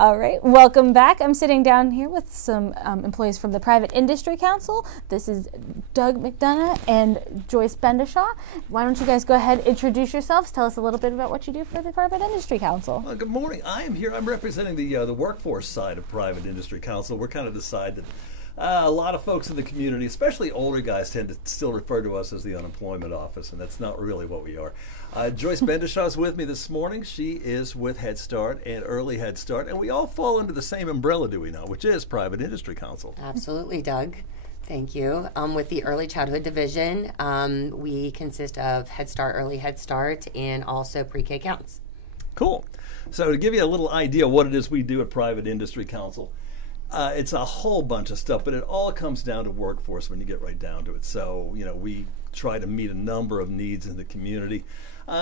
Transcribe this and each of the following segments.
All right, welcome back. I'm sitting down here with some employees from the Private Industry Council. This is Doug McDonough and Joyce Bendishaw. Why don't you guys go ahead, introduce yourselves, tell us a little bit about what you do for the Private Industry Council. Well, good morning. I am here. I'm representing the workforce side of Private Industry Council. We're kind of the side that a lot of folks in the community, especially older guys, tend to still refer to us as the unemployment office, and that's not really what we are. Joyce Bendishaw is with me this morning. She is with Head Start and Early Head Start, and we all fall under the same umbrella, do we not, which is Private Industry Council. Absolutely, Doug. Thank you. With the Early Childhood Division, we consist of Head Start, Early Head Start, and also Pre-K counts. Cool. So to give you a little idea of what it is we do at Private Industry Council, it's a whole bunch of stuff, but it all comes down to workforce when you get right down to it. So, you know, we try to meet a number of needs in the community,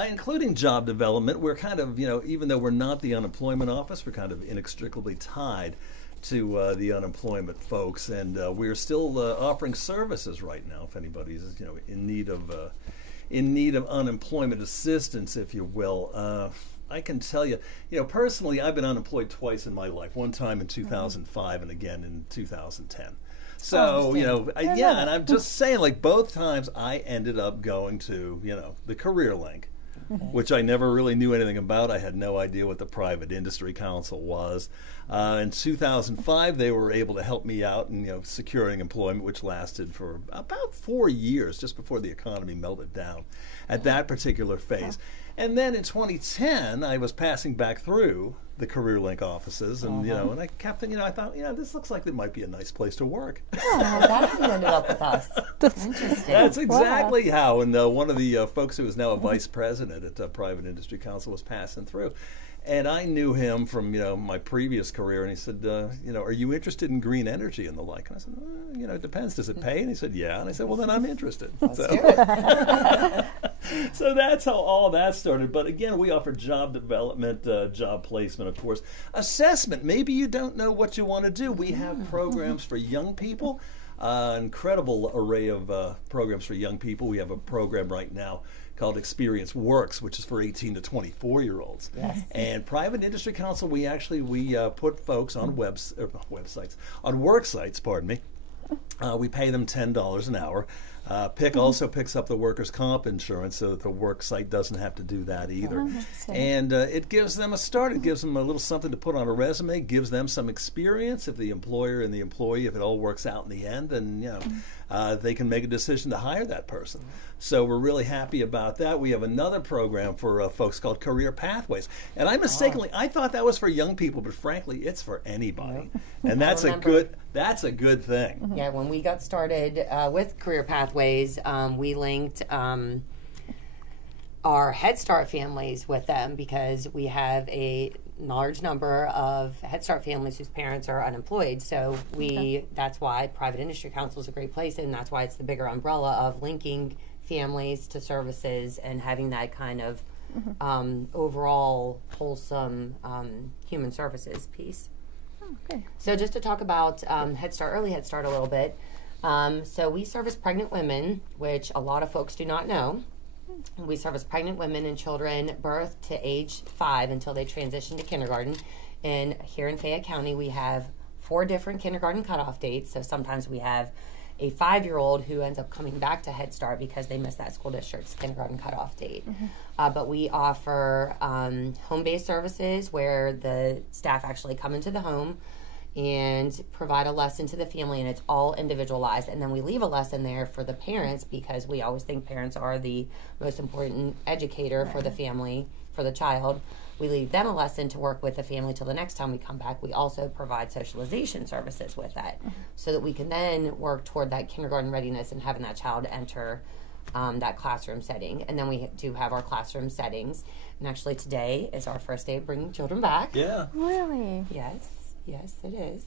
including job development. We're kind of, you know, even though we're not the unemployment office, we're kind of inextricably tied to the unemployment folks, and we're still offering services right now if anybody's, you know, in need of unemployment assistance, if you will. I can tell you, you know, personally, I've been unemployed twice in my life. One time in 2005 and again in 2010. So, you know, yeah, and I'm just saying, like, both times I ended up going to, you know, the Career Link, which I never really knew anything about. I had no idea what the Private Industry Council was. In 2005, they were able to help me out in, you know, securing employment, which lasted for about 4 years, just before the economy melted down at that particular phase. And then in 2010, I was passing back through the Career Link offices, and you know, and I kept, you know, I thought, you know, this looks like it might be a nice place to work. Oh, that's how you ended up with us. Interesting. That's exactly how. And one of the folks who is now a vice president at Private Industry Council was passing through. And I knew him from, you know, my previous career, and he said, you know, are you interested in green energy and the like? And I said, you know, it depends. Does it pay? And he said, yeah. And I said, well, then I'm interested. So that's how all that started. But again, we offer job development, job placement, of course. Assessment. Maybe you don't know what you want to do. We have programs for young people, incredible array of programs for young people. We have a program right now called Experience Works, which is for 18 to 24-year-olds. Yes. And Private Industry Council, we put folks on websites, on work sites, pardon me. We pay them $10 an hour. PIC also picks up the workers' comp insurance, so that the work site doesn't have to do that either. And it gives them a start. It gives them a little something to put on a resume, gives them some experience. If the employer and the employee, if it all works out in the end, then, you know, they can make a decision to hire that person. So we're really happy about that. We have another program for folks called Career Pathways. And I mistakenly, I thought that was for young people, but frankly, it's for anybody. And that's a good thing. Yeah, when we got started with Career Pathways, we linked our Head Start families with them because we have a large number of Head Start families whose parents are unemployed. So that's why Private Industry Council is a great place, and that's why it's the bigger umbrella of linking families to services and having that kind of overall wholesome human services piece. Okay. So just to talk about Head Start, Early Head Start a little bit. So we service pregnant women, which a lot of folks do not know. We service pregnant women and children birth to age 5 until they transition to kindergarten. And here in Fayette County, we have 4 different kindergarten cutoff dates. So sometimes we have a 5-year-old who ends up coming back to Head Start because they missed that school district's kindergarten cutoff date. But we offer home-based services where the staff actually come into the home and provide a lesson to the family, and it's all individualized. And then we leave a lesson there for the parents because we always think parents are the most important educator for the family, for the child. We leave them a lesson to work with the family till the next time we come back. We also provide socialization services with that so that we can then work toward that kindergarten readiness and having that child enter that classroom setting. And then we do have our classroom settings. And actually today is our first day of bringing children back. Yeah. Really? Yes, it is.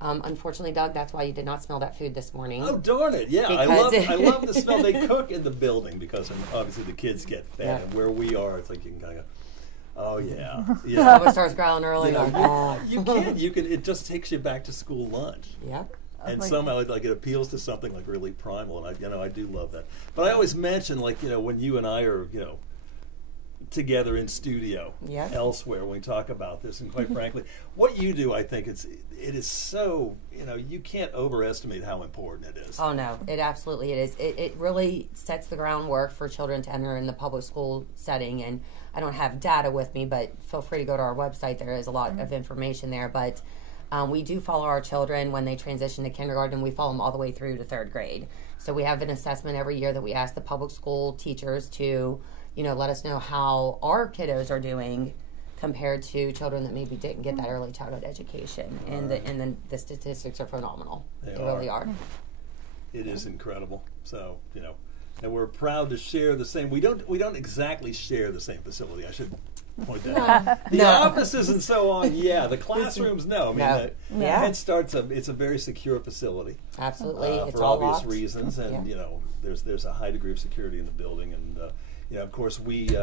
Unfortunately, Doug, that's why you did not smell that food this morning. Oh, darn it. Yeah, I love the smell. They cook in the building because obviously the kids get fed. And where we are, it's like you can kind of, oh, yeah. Someone starts growling early. You can. It just takes you back to school lunch. Yep. And somehow it appeals to something like really primal, and I do love that. But I always mention, like, you know, when you and I are, you know, together in studio elsewhere when we talk about this. And quite frankly, what you do, I think it is so, you can't overestimate how important it is. Oh, no, it absolutely it is. It really sets the groundwork for children to enter in the public school setting. And I don't have data with me, but feel free to go to our website. There is a lot of information there. But we do follow our children when they transition to kindergarten. We follow them all the way through to 3rd grade. So we have an assessment every year that we ask the public school teachers to let us know how our kiddos are doing compared to children that maybe didn't get that early childhood education. And then the statistics are phenomenal. They really are. It is incredible. So, and we're proud to share the same. We don't exactly share the same facility. I should point that out. The offices and so on, the classrooms, no. I mean, Head Start's it's a very secure facility. Absolutely, it's for all obvious locked. reasons, and there's a high degree of security in the building, and of course we.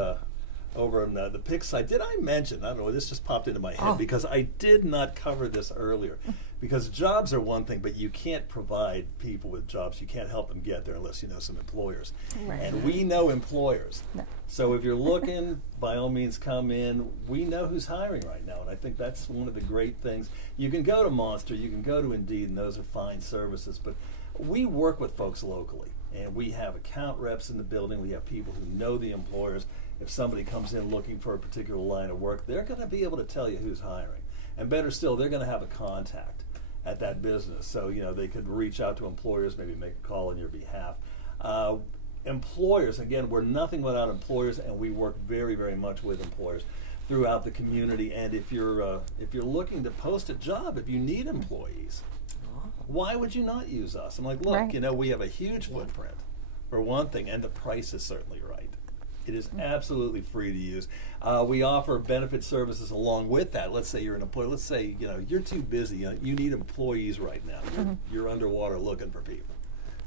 Over on the PIC side, did I mention, I don't know, this just popped into my head because I did not cover this earlier. Because jobs are one thing, but you can't provide people with jobs. You can't help them get there unless you know some employers. Right. And we know employers. No. So if you're looking, by all means come in. We know who's hiring right now, and I think that's one of the great things. You can go to Monster, you can go to Indeed, and those are fine services, but we work with folks locally. And we have account reps in the building. We have people who know the employers. If somebody comes in looking for a particular line of work, they're going to be able to tell you who's hiring. And better still, they're going to have a contact at that business. So, they could reach out to employers, maybe make a call on your behalf. Employers, again, we're nothing without employers, and we work very, very much with employers throughout the community. And if you're looking to post a job, if you need employees, why would you not use us? I'm like, look, we have a huge footprint, for one thing, and the price is certainly right. It is absolutely free to use. We offer benefit services along with that. Let's say you're an employee. Let's say, you're too busy. You need employees right now. You're underwater looking for people.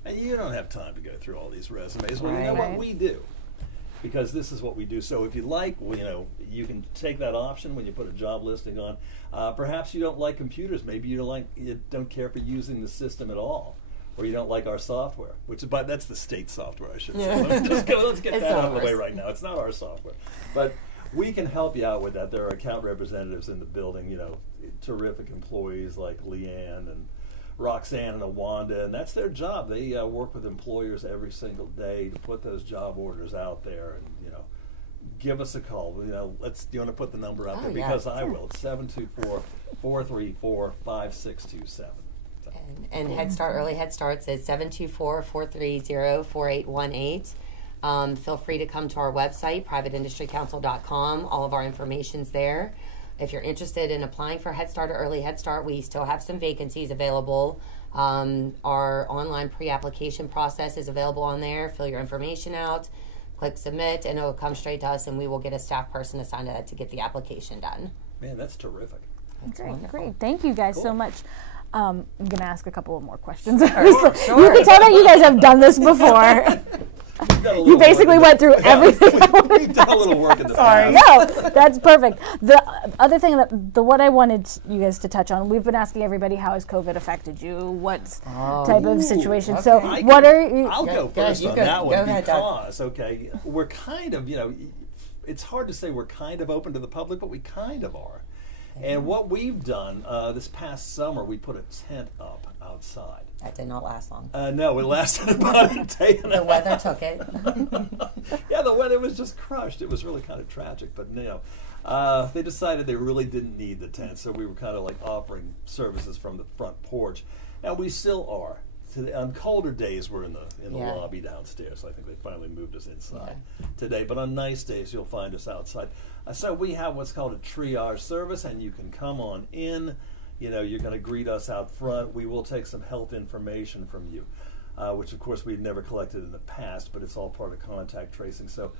And you don't have time to go through all these resumes. Well, you know what we do? Because this is what we do. So if you like, you can take that option when you put a job listing on. Perhaps you don't like computers. Maybe you don't care for using the system at all, or you don't like our software. But that's the state software, I should say. Let's get that out of the way right now. It's not our software, but we can help you out with that. There are account representatives in the building. Terrific employees like Leanne and Roxanne and Awanda, and that's their job. They work with employers every single day to put those job orders out there, and give us a call. Do you want to put the number out there? Because I will. It's 724-434-5627. And Head Start, Early Head Starts is 724-430-4818. Feel free to come to our website, privateindustrycouncil.com. All of our information's there. If you're interested in applying for Head Start or Early Head Start, we still have some vacancies available. Our online pre-application process is available on there. Fill your information out, click submit, and it will come straight to us, and we will get a staff person assigned to that to get the application done. Man, that's terrific. That's great. Thank you guys so much. I'm going to ask a couple of more questions. Sure. You can tell that you guys have done this before. You basically went through everything. We've done a little work in the past. No, that's perfect. The other thing what I wanted you guys to touch on, we've been asking everybody, how has COVID affected you? What type of situation? Okay. So I'll go first on that one because, we're kind of, it's hard to say we're kind of open to the public, but we kind of are. And what we've done this past summer, we put a tent up outside. That did not last long. No, it lasted about a day and a half. The weather took it. Yeah, the weather was just crushed. It was really kind of tragic, but they decided they really didn't need the tent, so we were kind of like offering services from the front porch, and we still are. On colder days, we're in the lobby downstairs. So I think they finally moved us inside today. But on nice days, you'll find us outside. So we have what's called a triage service, and you can come on in. You're going to greet us out front. We will take some health information from you, which, of course, we've never collected in the past, but it's all part of contact tracing. So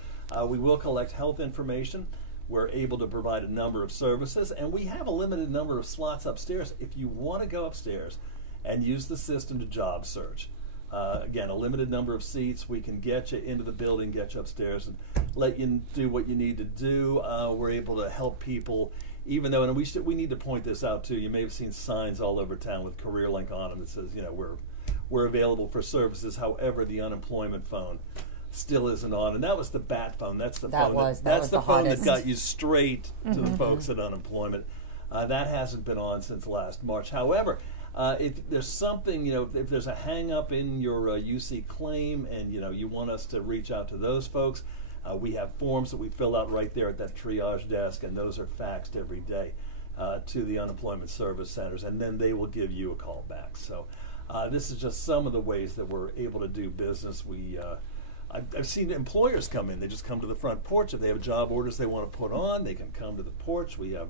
we will collect health information. We're able to provide a number of services, and we have a limited number of slots upstairs. If you want to go upstairs and use the system to job search. Again, a limited number of seats. We can get you into the building, get you upstairs, and let you do what you need to do. We're able to help people, even though, and we need to point this out too. You may have seen signs all over town with CareerLink on them that says, we're available for services. However, the unemployment phone still isn't on, and that was the bat phone. That's the That phone. was That's the the phone that hottest. got you straight to the folks at unemployment. That hasn't been on since last March. However, if there's something, if there's a hang up in your UC claim, and you want us to reach out to those folks, we have forms that we fill out right there at that triage desk, and those are faxed every day to the unemployment service centers, and then they will give you a call back. So this is just some of the ways that we're able to do business. I've seen employers come in. They just come to the front porch. If they have job orders they want to put on, they can come to the porch. We have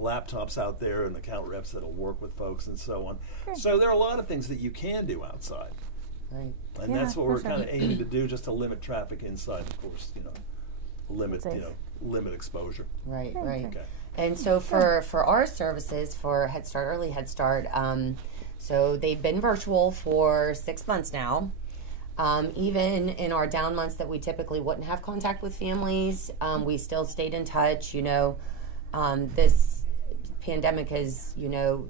laptops out there and account reps that'll work with folks and so on. Good. So there are a lot of things that you can do outside. Right. And Yeah, that's what for we're sure. kind of aiming to do, just to limit traffic inside, of course, limit, Safe. limit exposure. Right, Okay. right. Okay. And so for our services, for Head Start, Early Head Start, so they've been virtual for 6 months now. Even in our down months that we typically wouldn't have contact with families, we still stayed in touch. This pandemic has,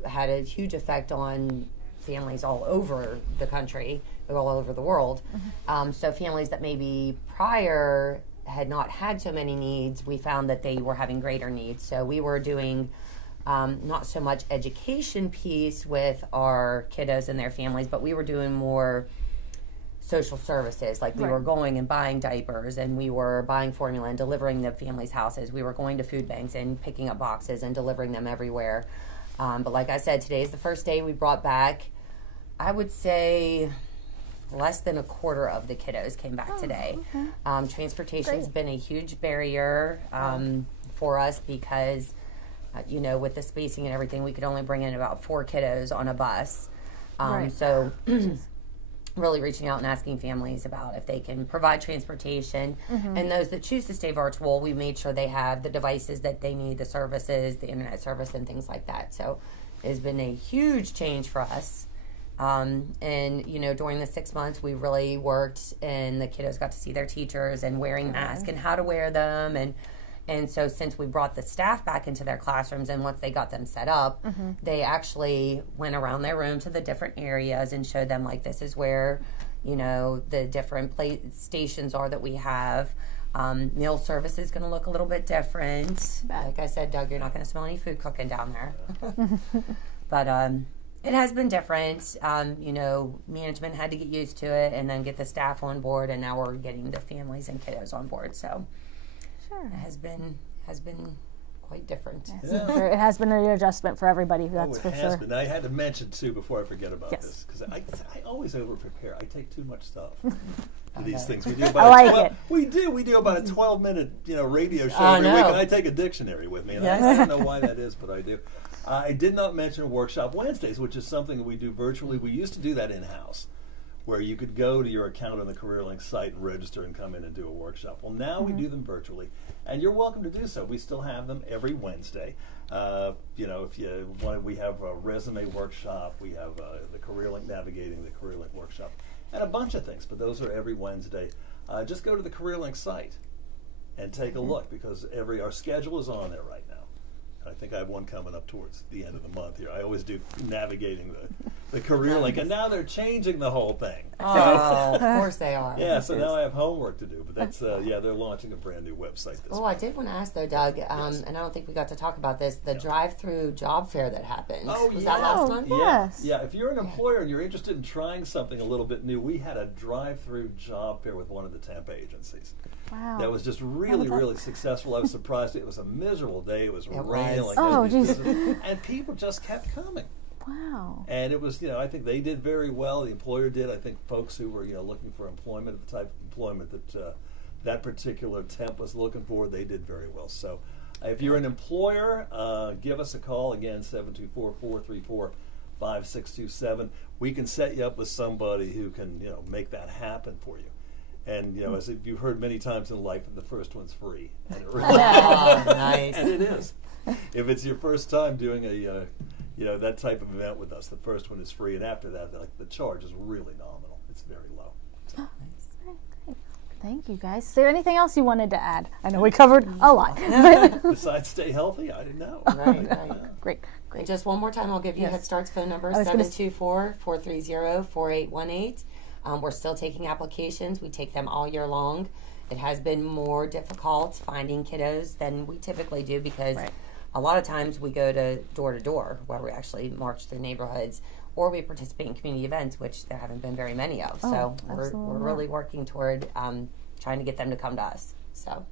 had a huge effect on families all over the country, all over the world. So families that maybe prior had not had so many needs, we found that they were having greater needs. So we were doing not so much education piece with our kiddos and their families, but we were doing more social services. Like we Right. were going and buying diapers, and we were buying formula and delivering them to families' houses. We were going to food banks and picking up boxes and delivering them everywhere. But like I said, today is the first day we brought back, I would say, less than a quarter of the kiddos came back today. Transportation's Great. been a huge barrier for us because, with the spacing and everything, we could only bring in about 4 kiddos on a bus. Right. So really reaching out and asking families about if they can provide transportation. And those that choose to stay virtual, we made sure they have the devices that they need, the services, the internet service, and things like that. So it's been a huge change for us. And, during the 6 months, we really worked, and the kiddos got to see their teachers and wearing masks and how to wear them. And so since we brought the staff back into their classrooms, and once they got them set up, they actually went around their room to the different areas and showed them, like, this is where, the different stations are that we have. Meal service is going to look a little bit different. Like I said, Doug, you're not going to smell any food cooking down there. But it has been different. Management had to get used to it and then get the staff on board, and now we're getting the families and kiddos on board. So Sure. it has been quite different. So sure, it has been an adjustment for everybody, that's it for has sure. been. I had to mention, too, before I forget about Yes. this, because I always over-prepare. I take too much stuff for these know. things. We do I about like 12, it. We do about a 12-minute radio show I every know. week, and I take a dictionary with me. And Yes. I don't know why that is, but I do. I did not mention Workshop Wednesdays, which is something that we do virtually. We used to do that in-house, where you could go to your account on the CareerLink site and register and come in and do a workshop. Well, now we do them virtually, and you're welcome to do so. We still have them every Wednesday. If you want, we have a resume workshop, we have the CareerLink Navigating the CareerLink workshop, and a bunch of things, but those are every Wednesday. Just go to the CareerLink site and take a look, because our schedule is on there right now. I think I have one coming up towards the end of the month here. I always do Navigating the CareerLink, and now they're changing the whole thing. Oh, of course they are. Yeah, so now I have homework to do, but that's, they're launching a brand new website this Oh, I did want to ask though, Doug, and I don't think we got to talk about this, the drive-through job fair that happened. Oh, Was yeah. that last Oh, month? Yes. Yeah. If you're an employer and you're interested in trying something a little bit new, we had a drive-through job fair with one of the Tampa agencies. Wow. That was just really, really successful. I was surprised. It was a miserable day. It was was. raining. Oh, geez. And people just kept coming. Wow. And it was, I think they did very well. The employer did. I think folks who were, looking for employment, the type of employment that that particular temp was looking for, they did very well. So if you're an employer, give us a call. Again, 724-434-5627. We can set you up with somebody who can, make that happen for you. And, as you've heard many times in life, the first one's free. And it really Oh, nice. and it is. If it's your first time doing a, that type of event with us, the first one is free, and after that, the charge is really nominal. It's very low. Thank you, guys. Is there anything else you wanted to add? I know we covered a lot. But Besides stay healthy, I didn't know. Right. great. And just one more time, I'll give you Yes. Head Start's phone number, I was gonna 724-430-4818. We're still taking applications. We take them all year long. It has been more difficult finding kiddos than we typically do because a lot of times we go to door where we actually march through neighborhoods, or we participate in community events, which there haven't been very many of. So we're really working toward trying to get them to come to us. So.